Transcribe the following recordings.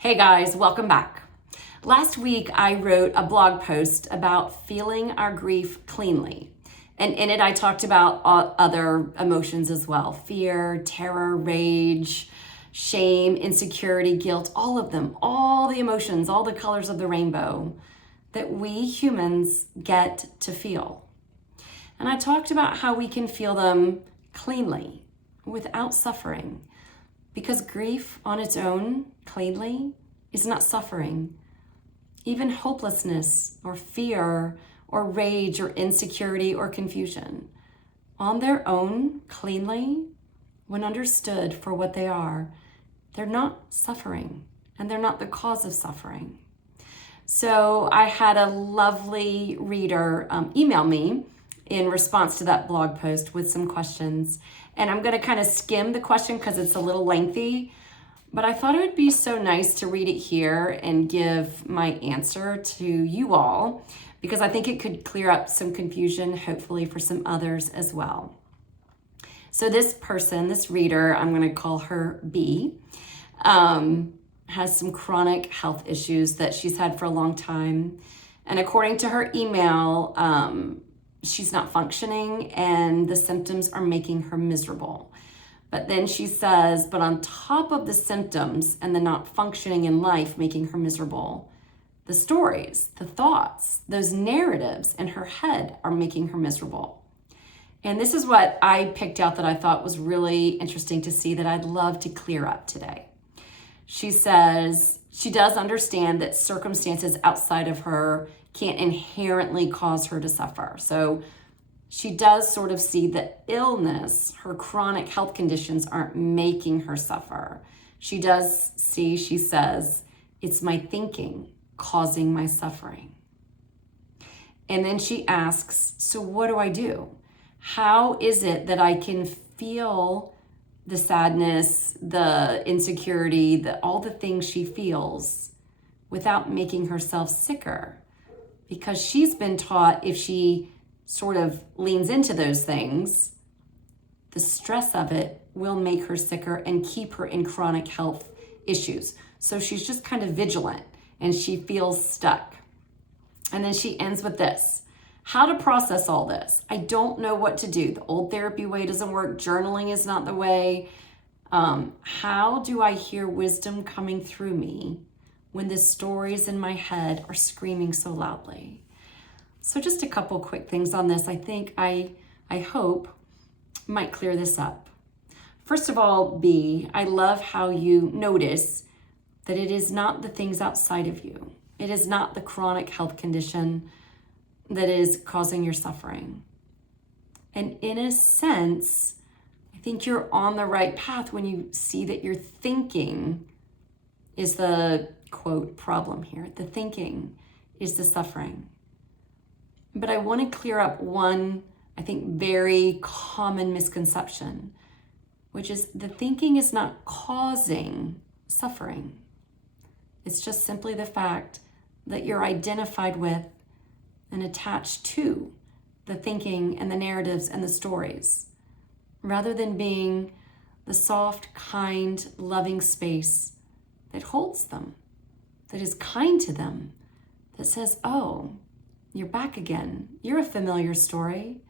Hey guys, welcome back. Last week I wrote a blog post about feeling our grief cleanly. And in it I talked about other emotions as well. Fear, terror, rage, shame, insecurity, guilt, all of them, all the emotions, all the colors of the rainbow that we humans get to feel. And I talked about how we can feel them cleanly without suffering. Because grief on its own, cleanly, is not suffering. Even hopelessness or fear or rage or insecurity or confusion, on their own, cleanly, when understood for what they are, they're not suffering and they're not the cause of suffering. So I had a lovely reader email me in response to that blog post with some questions. And I'm going to kind of skim the question because it's a little lengthy, but I thought it would be so nice to read it here and give my answer to you all, because I think it could clear up some confusion, hopefully for some others as well. So this person, this reader, I'm going to call her B, has some chronic health issues that she's had for a long time. And according to her email, she's not functioning and the symptoms are making her miserable. But then she says, but on top of the symptoms and the not functioning in life making her miserable, the stories, the thoughts, those narratives in her head are making her miserable. And this is what I picked out that I thought was really interesting to see that I'd love to clear up today. She says she does understand that circumstances outside of her can't inherently cause her to suffer. So she does sort of see that illness, her chronic health conditions aren't making her suffer. She does see, she says, it's my thinking causing my suffering. And then she asks, so what do I do? How is it that I can feel the sadness, the insecurity, all the things she feels without making herself sicker? Because she's been taught if she sort of leans into those things, the stress of it will make her sicker and keep her in chronic health issues. So she's just kind of vigilant and she feels stuck. And then she ends with this: how to process all this. I don't know what to do. The old therapy way doesn't work. Journaling is not the way. How do I hear wisdom coming through me when the stories in my head are screaming so loudly? So just a couple quick things on this. I think I hope might clear this up. First of all, B, I love how you notice that it is not the things outside of you. It is not the chronic health condition that is causing your suffering. And in a sense, I think you're on the right path when you see that your thinking is the, quote, problem here. The thinking is the suffering. But I want to clear up one, I think, very common misconception, which is the thinking is not causing suffering. It's just simply the fact that you're identified with and attached to the thinking and the narratives and the stories, rather than being the soft, kind, loving space that holds them, that is kind to them, that says, oh, you're back again. You're a familiar story.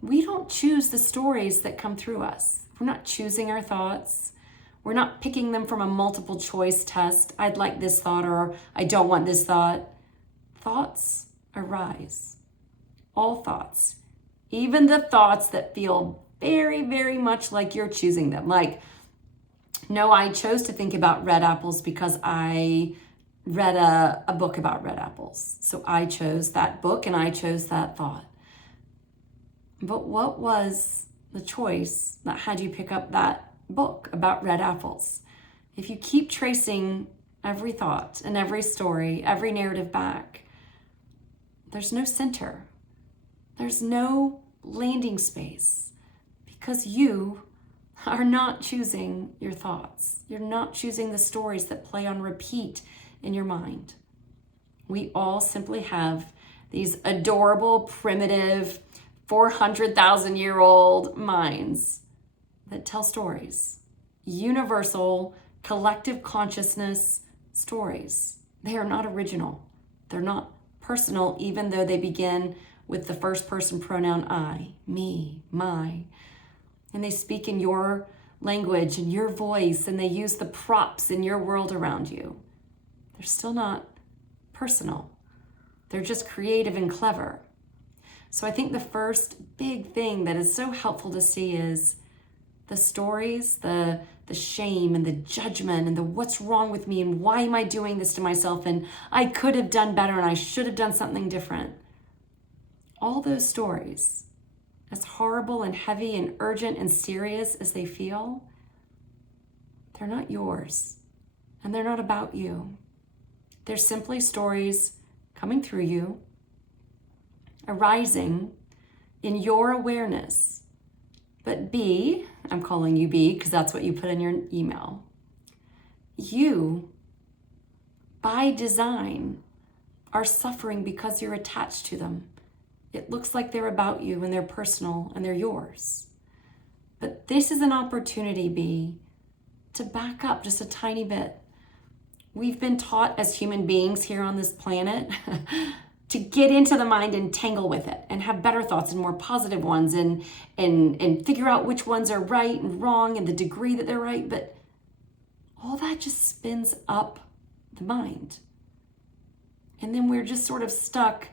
We don't choose the stories that come through us. We're not choosing our thoughts. We're not picking them from a multiple choice test. I'd like this thought or I don't want this thought. Thoughts arise. All thoughts. Even the thoughts that feel very, very much like you're choosing them. Like, no, I chose to think about red apples because I read a book about red apples. So I chose that book and I chose that thought. But what was the choice that had you pick up that book about red apples? If you keep tracing every thought and every story, every narrative back, there's no center. There's no landing space because you are not choosing your thoughts. You're not choosing the stories that play on repeat in your mind. We all simply have these adorable, primitive, 400,000-year-old minds that tell stories. Universal, collective consciousness stories. They are not original. They're not personal, even though they begin with the first person pronoun I, me, my. And they speak in your language and your voice, and they use the props in your world around you. They're still not personal. They're just creative and clever. So I think the first big thing that is so helpful to see is the stories, the shame and the judgment and the what's wrong with me and why am I doing this to myself and I could have done better and I should have done something different. All those stories, as horrible and heavy and urgent and serious as they feel, they're not yours and they're not about you. They're simply stories coming through you, arising in your awareness. But B, I'm calling you B because that's what you put in your email. You, by design, are suffering because you're attached to them. It looks like they're about you and they're personal and they're yours. But this is an opportunity, B, to back up just a tiny bit. We've been taught as human beings here on this planet to get into the mind and tangle with it and have better thoughts and more positive ones and figure out which ones are right and wrong and the degree that they're right. But all that just spins up the mind. And then we're just sort of stuck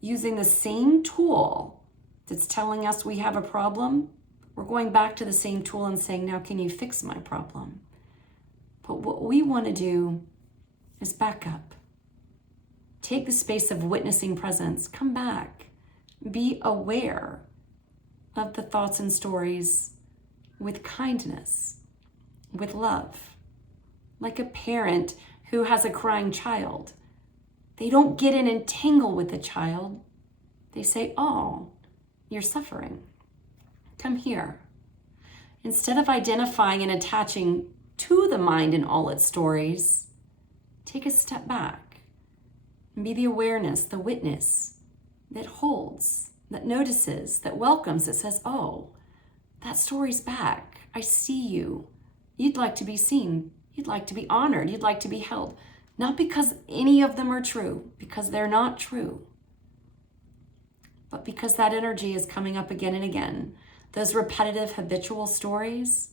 using the same tool that's telling us we have a problem. We're going back to the same tool and saying, now can you fix my problem? But what we want to do is back up. Take the space of witnessing presence. Come back. Be aware of the thoughts and stories with kindness, with love. Like a parent who has a crying child. They don't get in and tangle with the child. They say, oh, you're suffering. Come here. Instead of identifying and attaching to the mind and all its stories, take a step back and be the awareness, the witness that holds, that notices, that welcomes, that says, oh, that story's back. I see you. You'd like to be seen. You'd like to be honored. You'd like to be held. Not because any of them are true, because they're not true, but because that energy is coming up again and again. Those repetitive, habitual stories,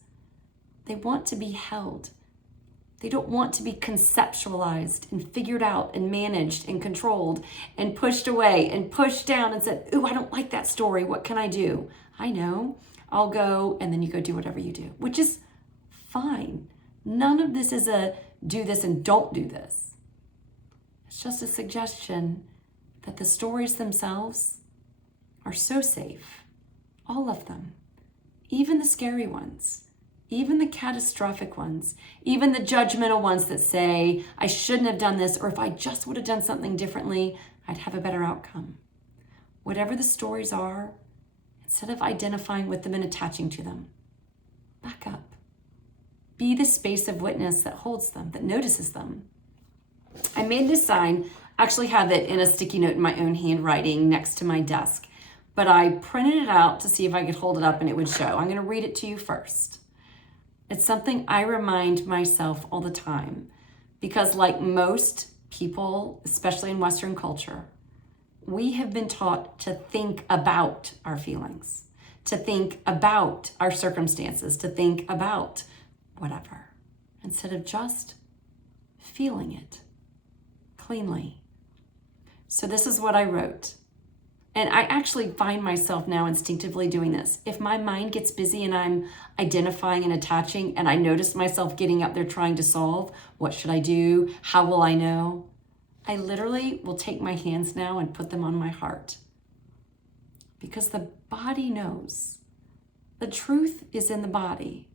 they want to be held. They don't want to be conceptualized and figured out and managed and controlled and pushed away and pushed down and said, ooh, I don't like that story. What can I do? I know. I'll go, and then you go do whatever you do, which is fine. None of this is a do this and don't do this. It's just a suggestion that the stories themselves are so safe. All of them. Even the scary ones. Even the catastrophic ones, even the judgmental ones that say, I shouldn't have done this, or if I just would have done something differently, I'd have a better outcome. Whatever the stories are, instead of identifying with them and attaching to them, back up. Be the space of witness that holds them, that notices them. I made this sign, actually have it in a sticky note in my own handwriting next to my desk, but I printed it out to see if I could hold it up and it would show. I'm going to read it to you first. It's something I remind myself all the time because, like most people, especially in Western culture, we have been taught to think about our feelings, to think about our circumstances, to think about whatever, instead of just feeling it cleanly. So this is what I wrote. And I actually find myself now instinctively doing this. If my mind gets busy and I'm identifying and attaching and I notice myself getting up there trying to solve, what should I do? How will I know? I literally will take my hands now and put them on my heart. Because the body knows. The truth is in the body.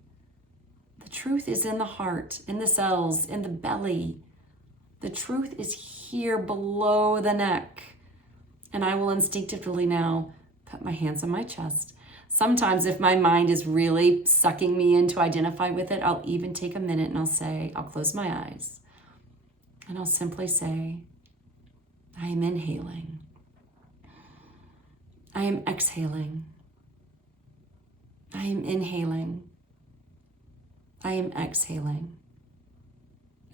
The truth is in the heart, in the cells, in the belly. The truth is here below the neck. And I will instinctively now put my hands on my chest. Sometimes if my mind is really sucking me in to identify with it, I'll even take a minute and I'll close my eyes. And I'll simply say, I am inhaling. I am exhaling. I am inhaling. I am exhaling.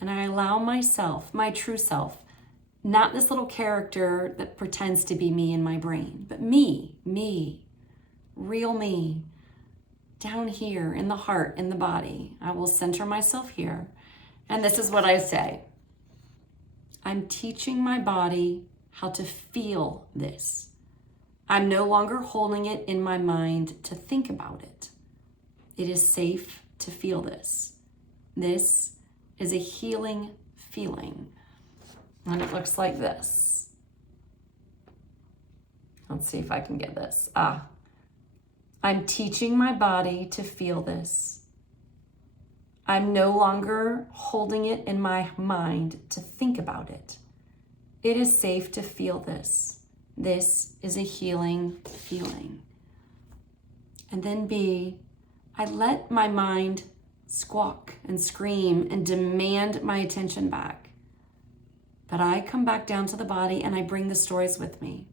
And I allow myself, my true self, not this little character that pretends to be me in my brain, but me, real me, down here in the heart, in the body. I will center myself here. And this is what I say. I'm teaching my body how to feel this. I'm no longer holding it in my mind to think about it. It is safe to feel this. This is a healing feeling. And it looks like this. Let's see if I can get this. I'm teaching my body to feel this. I'm no longer holding it in my mind to think about it. It is safe to feel this. This is a healing feeling. And then B, I let my mind squawk and scream and demand my attention back. But I come back down to the body and I bring the stories with me.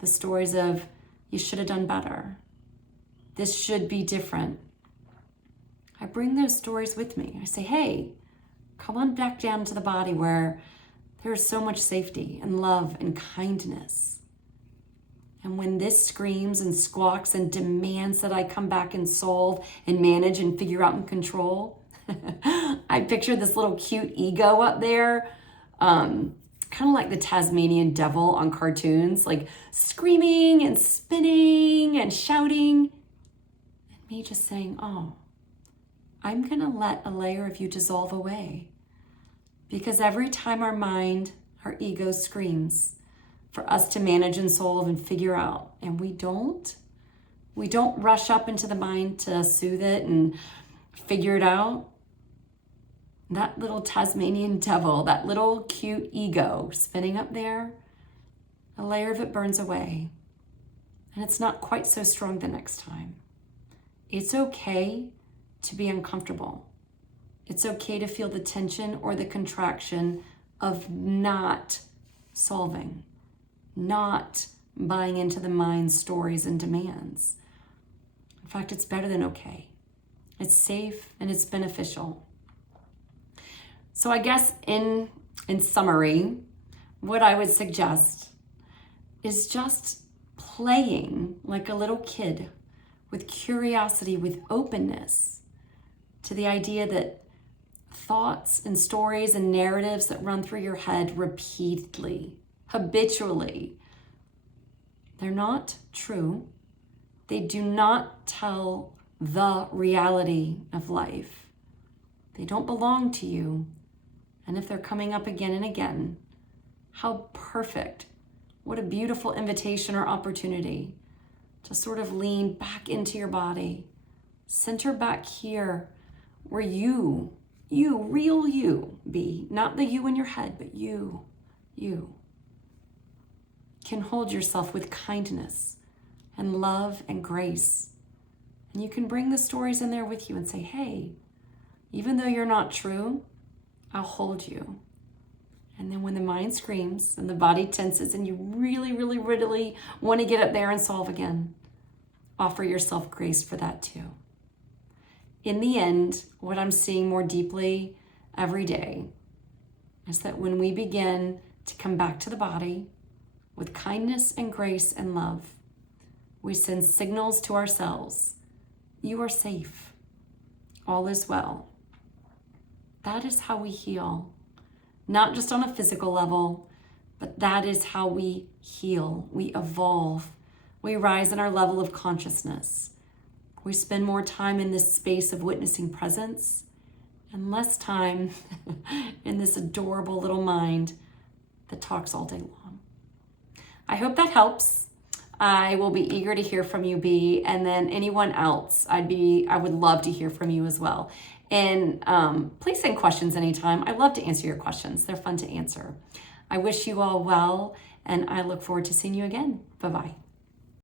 The stories of, you should have done better. This should be different. I bring those stories with me. I say, hey, come on back down to the body where there's so much safety and love and kindness. And when this screams and squawks and demands that I come back and solve and manage and figure out and control, I picture this little cute ego up there, kind of like the Tasmanian devil on cartoons, like screaming and spinning and shouting. And me just saying, oh, I'm going to let a layer of you dissolve away. Because every time our mind, our ego screams for us to manage and solve and figure out, and we don't rush up into the mind to soothe it and figure it out. That little Tasmanian devil, that little cute ego spinning up there, a layer of it burns away. And it's not quite so strong the next time. It's okay to be uncomfortable. It's okay to feel the tension or the contraction of not solving, not buying into the mind's stories and demands. In fact, it's better than okay. It's safe and it's beneficial. So I guess in summary, what I would suggest is just playing like a little kid with curiosity, with openness to the idea that thoughts and stories and narratives that run through your head repeatedly, habitually, they're not true. They do not tell the reality of life. They don't belong to you. And if they're coming up again and again, how perfect. What a beautiful invitation or opportunity to sort of lean back into your body. Center back here where you, real you, be. Not the you in your head, but you can hold yourself with kindness and love and grace. And you can bring the stories in there with you and say, hey, even though you're not true, I'll hold you. And then when the mind screams and the body tenses and you really, really, really want to get up there and solve again, offer yourself grace for that too. In the end, what I'm seeing more deeply every day is that when we begin to come back to the body with kindness and grace and love, we send signals to ourselves. You are safe. All is well. That is how we heal. Not just on a physical level, but that is how we heal. We evolve. We rise in our level of consciousness. We spend more time in this space of witnessing presence and less time in this adorable little mind that talks all day long. I hope that helps. I will be eager to hear from you, B, and then anyone else. I would love to hear from you as well. And please send questions anytime. I love to answer your questions. They're fun to answer. I wish you all well, and I look forward to seeing you again. Bye-bye.